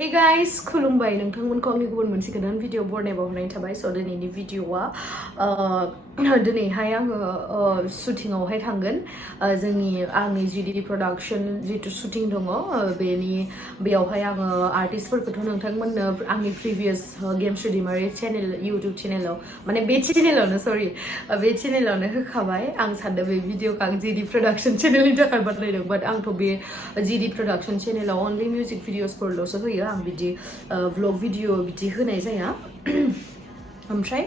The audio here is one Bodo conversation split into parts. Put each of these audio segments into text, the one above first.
Hey guys, खुलुमबाय नोंथांमोनखौ आंनि गुबुन मोनसे गोदान भिडिअ बरनायबाव होनाय थाबाय स' दिनैनि भिडिअआ दिनैहाय आङो शुटिंआवहाय थांगोन आंनि जिडि प्रडाक्शन जितु शुटिं दङ बेयावहाय आङो आर्टिस्टफोरखौथ' नोंथांमोननो आंनि प्रिभियास गेमश्री दैमारि चेनेल इउटुब चेनेलाव माने बे चेनेलावनो होखाबाय आं सानदों बे भिडिअखौ आं जिडि प्रडाक्शन चेनेलनि थाखाय बानायदों बाट आंथ' बे जिडि प्रडाक्शन चेनेलाव अनलि मिउजिक भिडिअसफोरल'सो होयो आं बिदि व्लग भिडिअ बिदि होनाय जाया ओमफ्राय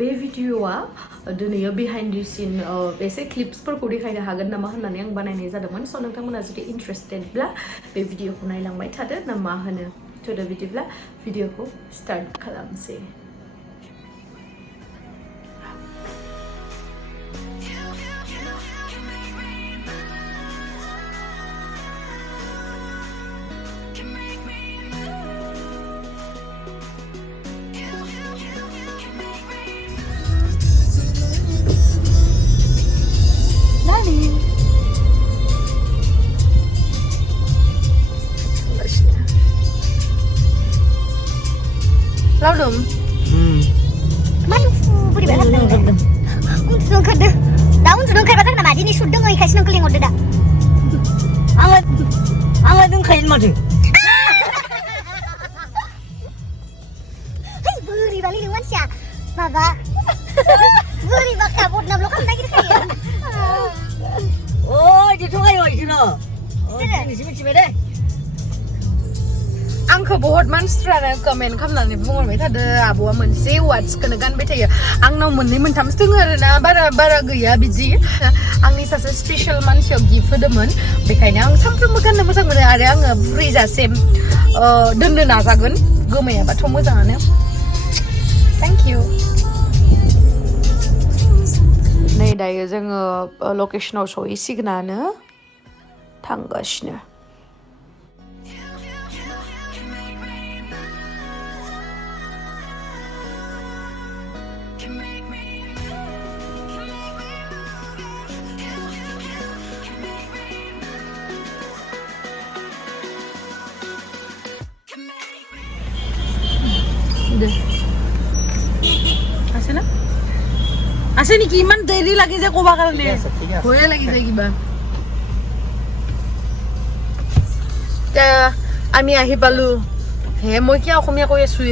बे भिडिअआ दिनैयो बिहाइन्ड दि सिन एसे क्लिप्सफोरखौ देखायनो हागोन नामा होननानै आं बानायनाय जादोंमोन स' नोंथांमोना जुदि इन्टारेस्टेडब्ला बे भिडिअखौ नायलांबाय थादो ना मा होनो थ' बिदिब्ला भिडिअखौ स्टार्ट खालामसै Laudum. Mana budi banget dah. Untung kada. Daun sudah kai pasang nama ini sudah ngai kasih nang keling order dah. Angat dong kain madu. Hai beri balik luan sia. Baba. Beri bak kabut nak belakang lagi kaya. Oh, itu ayo itu no. Oh, ini sih deh. आंखौ बहुत मानसिफ्रानो कमेन्ट खालामनानै बुंहरबाय थादों आब'आ मोनसे वार्ड्सखौनो गानबाय थायो आंनाव मोननै मोनथामसो दङ आरोना बारा गैया बिदि आंनि सासे स्पेशल मानसियाव गिफ्ट होदोंमोन बेखायनो आं सानफ्रोमबो गाननो मोजां मोनो आरो आङो बुरैजासिम दोननो नाजागोन गोमायाबाथ' मोजाङानो थेंक इउ नै दायो जोङो लकेसनाव सहैसिगोनानो थांगासिनो আছে নেকি ইমান দেৰি লাগি যায় ক'বা কাৰণে ভয়ে লাগি যায় কিবা আমি আহি পালো হে মই কিয় অসমীয়া কৈ আছো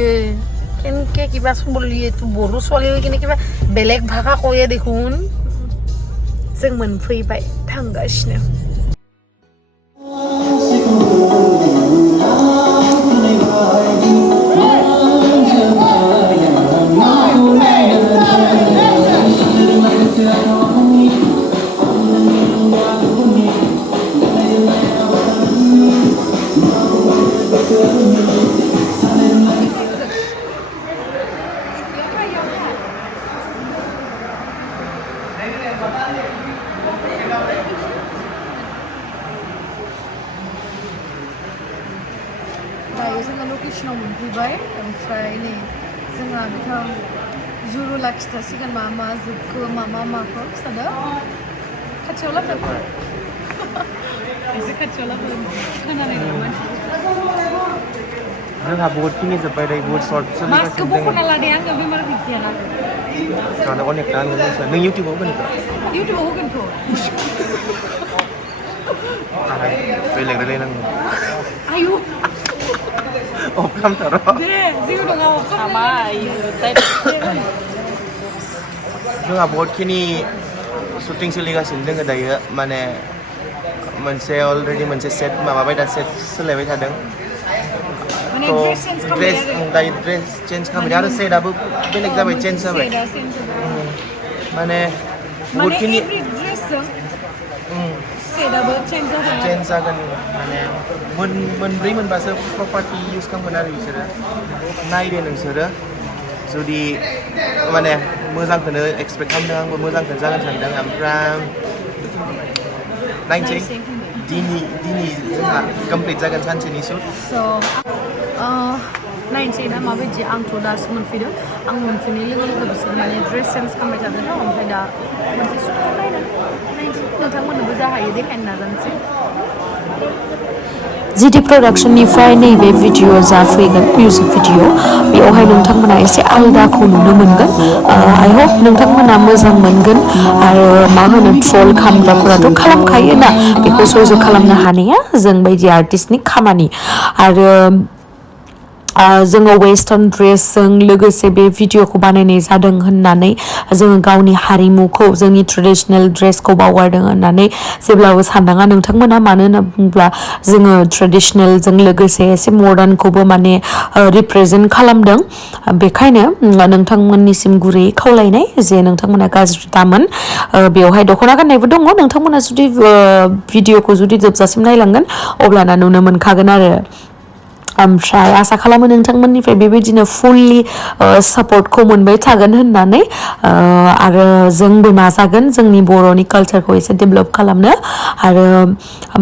কেনেকে কিবা বুলি এইটো বড়ো ছোৱালী হৈ কিনে কিবা বেলেগ ভাষা কয়ে দেখোন जों मोनफैबाय थांगासिनो दायो जोङो लकेसनाव मोनफैबाय ओमफ्राय नै जोंहा बिथां जुरु लाखिथासिगोन मा जोबखो माखौ खिथादो खाथियाव लाबोदो एसे खाथियाव लाबोदो खोनानाय नङा मानसिफोर जोंहा बहुत खिनि जोब्बाय दै बहुत सर्ट मास्कखौ बख'ना लादे आङो बेमार गैखायाना जानो अनेक टाइम नों इउटिउबाव होगोन होगोनथ' बेलेग रायलायनांगौ आयु अफ खालामथार' दे जेबो नङा अफ जोंहा बहुत खिनि शुटिं सोलिगासिनो दङ दायो माने मोनसे अलरेडि मोनसे सेट माबाबाय दा सेट सोलायबाय थादों दायो ड्रेस चेन्ज खालामबाय आरो सेटआबो बेलेग जाबाय चेन्ज जाबाय माने बहुत खिनि चेन्ज जागोन माने मोनब्रै मोनबासो प्रपार्टि इउज खालामगोन आरो बिसोरो नायदो नोंसोरो जुदि माने मोजांखौनो एक्सपेक्ट खालामदों आंबो मोजांखौनो जागोन सानदों ओमफ्राय नायनोसै दिनै जोंहा कमप्लिट जागोन सानसेनि शुट नायनोसै दा माबायदि आंथ' दासो मोनफैदों आं मोनफैनाय लोगो लोगो बिसोर माने ड्रेस चेन्ज खालामबाय थादों ओमफ्राय दा मोनसे शुटखौ नायनोसै नोंथांमोननोबो जा हायो देखायनो नाजानोसै GD प्रडाक्शननिफ्राय नैबे भिडिअ जा फैगोन मिउजिक भिडिअ बेयावहाय नोंथांमोना एसे आलदाखौ नुनो मोनगोन आइ होप नोंथांमोना मोजां मोनगोन आरो मा होनो ट्रल खालामग्राफोराथ' खालामखायोना बेखौ सह्य खालामनो हानाया जों बायदि आर्टिस्टनि खामानि आरो जोङो वेस्टार्न ड्रेसजों लोगोसे बे भिडिअखौ बानायनाय जादों होननानै जोङो गावनि हारिमुखौ जोंनि ट्रेडिसनेल ड्रेसखौ बावगारदों होननानै जेब्लाबो साननाङा नोंथांमोना मानो होनना बुङोब्ला जोङो ट्रेडिसनेलजों लोगोसे एसे मदार्नखौबो माने रिप्रेजेन्ट खालामदों बेखायनो नोंथांमोननिसिम गुरैयै खावलायनाय जे नोंथांमोना गाज्रि दामोन बेवहाय दख'ना गाननायबो दङ नोंथांमोना जुदि भिडिअखौ जुदि जोबजासिम नायलांगोन अब्लाना नुनो मोनखागोन आरो ओमफ्राय आसा खालामो नोंथांमोननिफ्राय बेबायदिनो फुल्लि सापर्टखौ मोनबाय थागोन होननानै आरो जोंबो नाजागोन जोंनि बर'नि कालचारखौ एसे डेभेलप खालामनो आरो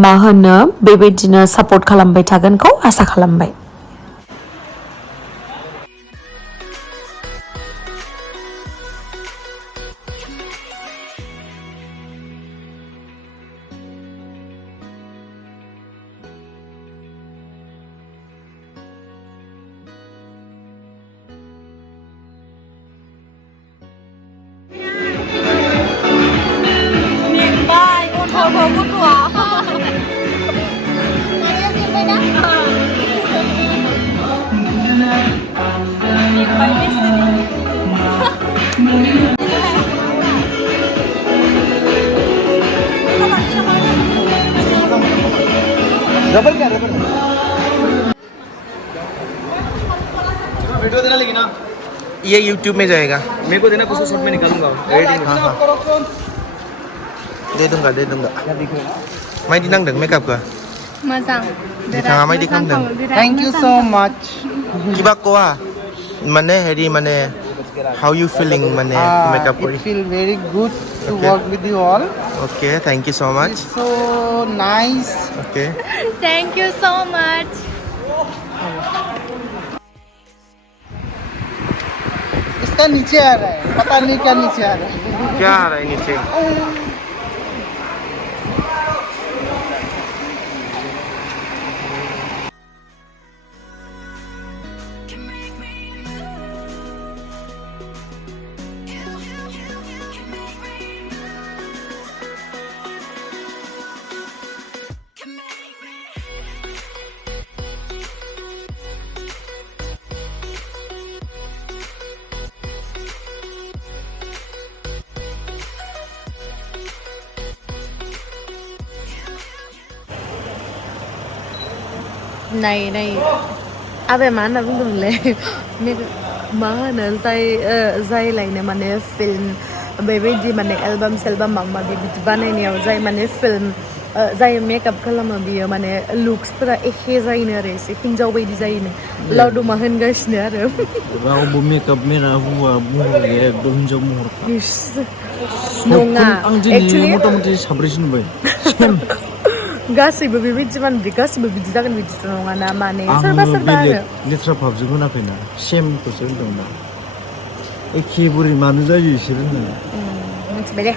मा होनो बेबायदिनो सापर्ट खालामबाय थागोनखौ आसा खालामबाय रबर क्या रबर वीडियो देना लेकिन ना ये YouTube में जाएगा मेरे को देना कुछ शॉट में निकालूंगा एडिटिंग हाँ हाँ दे दूंगा माइदि नांदों मेकअपखौ मोजां बिथाङा माइदि खालामदों थैंक यू सो मच किबा कोआ माने हेरि माने how you feeling माने makeup It feel very good to work with you all. okay thank you so much It's so nice. okay thank you so much इसका नीचे आ रहा है पता नहीं क्या नीचे आ रहा है क्या आ रहा है नीचे नाय आबे मा होनना बुंदोंमोनलै मा होनो जाय लायनो माने फिल्म बेबायदि माने एलबाम सेलबाम माबा माबि बिदि बानायनायाव जाय माने फिल्म जाय मेकआप खालामो बियो माने लुक्सफोरा एखे जायोनो आरो एसे हिन्जाव बायदि जायोनो लावदुमा होनगासिनो आरो रावबो मेकआप मेना हुआ महर गैया एकदम हिन्जाव महर नङा आं दिनै मथा मथि साब्रैसो नुबाय गासैबो बेबायदि गासैबो बिदि जागोन बिदिथ' नङाना माने सोरबा सोरबा आरो लेथ्रा भाबजों होनाखैना सेमखौसो होनदों ना एखे बोरै मानो जायो इसोर होननानै मिथिबाय दे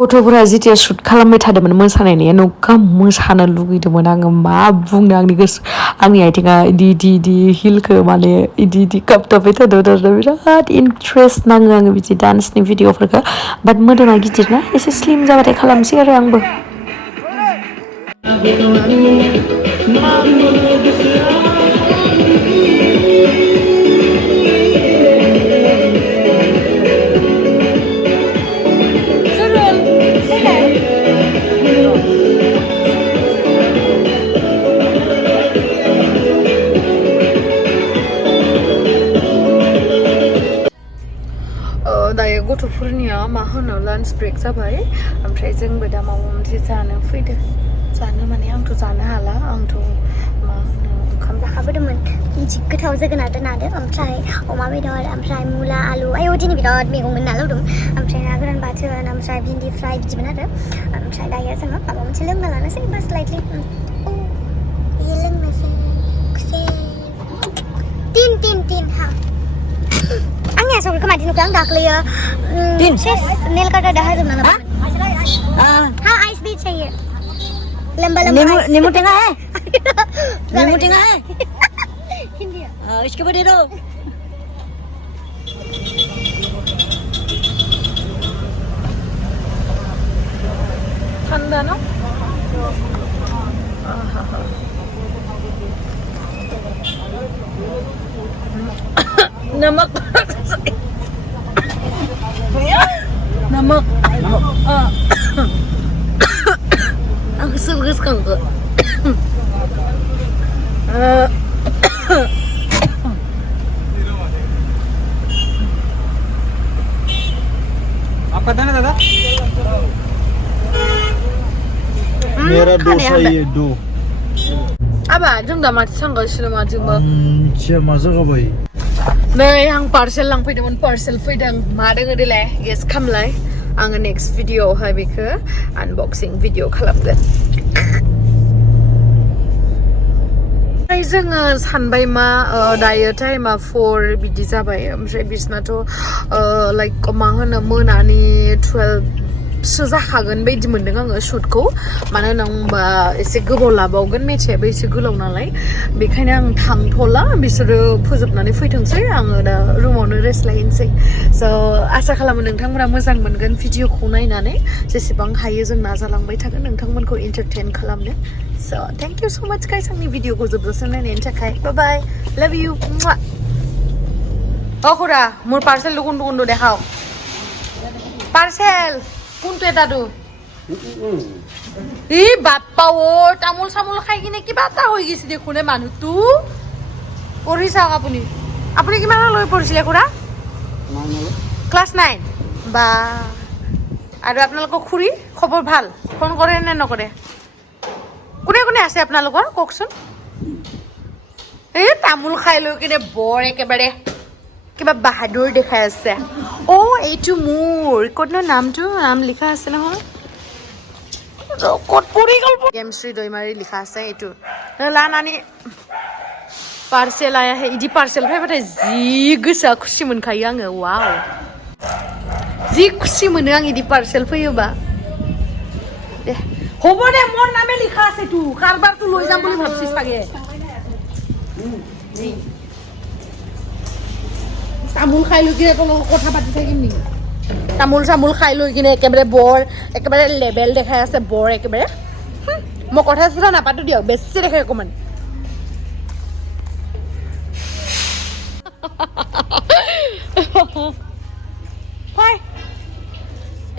गथ'फोरा जेथिया शुट खालामबाय थादोंमोन मोसानायनिया नोगोद मोसानो लुगैदोंमोन आङो मा बुंनो आंनि गोसो आंनि आथिङा इदि हिलखौ माने इदि कापटाबबाय थादों बिराद इन्ट्रेस्ट नाङो आङो बिदि डान्सनि भिडिअफोरखौ बाट मोदोमा गिदिर ना एसे स्लिम जाबाथाय खालामसै आरो आंबो गथ'फोरनिया मा होनो लान्च ब्रेक जाबाय ओमफ्राय जोंबो दा माबा मोनसे जानो फैदो जानो माने आंथ' जानो हाला आंथ' मा होनो ओंखाम जाखाबोदोंमोन जि गोथाव जोगोनार नादो ओमफ्राय अमा बेदर ओमफ्राय मुला आलु आयौ दिनै बिराद मैगंमोन ना लावदुम ओमफ्राय ना गोरान बाथोन ओमफ्राय भिन्दि फ्राय बिदिमोन आरो ओमफ्राय दायो जोङो माबा मोनसे लोंना लानोसै बास लाइटलि बेयो लोंनोसै खुसे tin ha आंनि आसलखौ खोमा दिनुखौ आं दाख्लैयो सेस नेल काटर dah जोबना लाबाय हाँ आइस भी चाहिए लंबा लंबा नींबू टेंगा है नींबू टेंगा है हिंदी इसके ऊपर दे दो ठंडा ना नमक नमक aku goosebumps आपका था ना दादा मेरा डोसा ये दो Aba, जों दा माथो थांगासिनो माजोंबा मिथिया मा जागाबाय नै आं पार्सेल लांफैदोंमोन पार्सेल फैदों मा दोङो देलाय गेस खामलाय आङो नेक्स्ट भिडिअआवहाय बेखौ आनबक्सिं भिडिअ खालामगोन ओमफ्राय जोङो सानबाय मा दायो टाइमा 4 बिदि जाबाय ओमफ्राय बिसनाथ' लाइक मा होनो मोनानि 12 सो जाखागोन बायदि मोनदों आङो शुटखौ मानो होनोबा एसे गोबाव लाबावगोन मेथाइयाबो एसे गोलाव नालाय बेखायनो आं थांथ'ला बिसोरो फोजोबनानै फैथोंसै आङो दा रुमावनो रेस्ट लाहैनोसै स' आसा खालामो नोंथांमोना मोजां मोनगोन भिडिअखौ नायनानै जेसेबां हायो जों नाजालांबाय थागोन नोंथांमोनखौ एन्टारटेन खालामनो स' थेंक इउ स' माच गाइस आंनि भिडिअखौ जोबजासिम नायनायनि थाखाय बाय बाय लाभ इउ অ খুৰা মোৰ পাৰ্চেলটো কোনটো কোনটো দেখাও পাৰ্চেল কোনটো এটাটো ই বাপ্পা ও তামোল চামোল খাই কিনে কিবা এটা হৈ গৈছে দেখোন মানুহটো পঢ়ি চাওক আপুনি আপুনি কিমানলৈ পঢ়িছিলে খুৰা ক্লাছ 9 বা আৰু আপোনালোকৰ খুৰী খবৰ ভাল ফোন কৰে নে নকৰে কোনে কোনে আছে আপোনালোকৰ কওকচোন এই তামোল খাই লৈ কিনে বৰ একেবাৰে কিবা বাহাদুৰ দেখাই আছে ও এইটো মোৰ কোনটো নামটো নাম লিখা আছে নহয় ক'ত পৰি গ'ল गेमश्री दैमारी लिखा আছে এইটো लानानै पार्सेल आया है इदि पार्सेल फैबाथाय जि गोसोआ खुसि मोनखायो आङो वाव जि खुसि मोनो आं इदि पार्सेल फैयोबा दे হ'ব দে মোৰ নামে লিখা আছে তু কাৰবাৰটো লৈ যাম বুলি ভাবছিস চাগে তামোল খাই লৈ কিনে তোৰ কথা পাতি থাকিম নেকি তামোল চামোল খাই লৈ কিনে একেবাৰে বৰ একেবাৰে লেভেল দেখাই আছে বৰ একেবাৰে মই কথা চথা নাপাতো দিয়ক বেছি দেখে অকণমান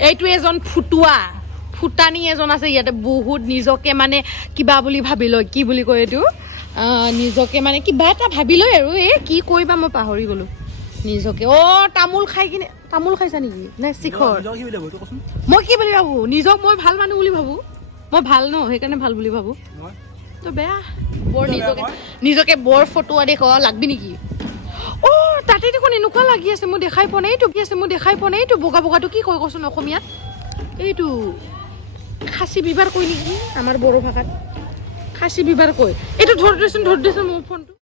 এইটো এজন ফুটুৱা ফুটানি এজন আছে ইয়াতে বহুত নিজকে মানে কিবা বুলি ভাবি লয় কি বুলি কয় এইটো নিজকে মানে কিবা এটা ভাবি লয় আৰু এই কি কৰিবা মই পাহৰি গ'লো নিজকে অ তামোল খাই কিনে তামোল খাইছা নেকি নে শিখৰ মই কি বুলি ভাবো নিজক মই ভাল মানুহ বুলি ভাবো মই ভাল ন সেইকাৰণে ভাল বুলি ভাবো তো বেয়া বৰ নিজকে বৰ ফটোৱা দেখো লাগবি নেকি অ তাতে দেখোন এনেকুৱা লাগি আছে মই দেখাই পোৱা নাই এইটো বগা বগাটো কি কয় কচোন অসমীয়াত এইটো খাচী বিবাৰ কয় নেকি আমাৰ বড়ো ভাষাত খাচী বিবাৰ কয় এইটো ধৰ দেচোন মোৰ ফোনটো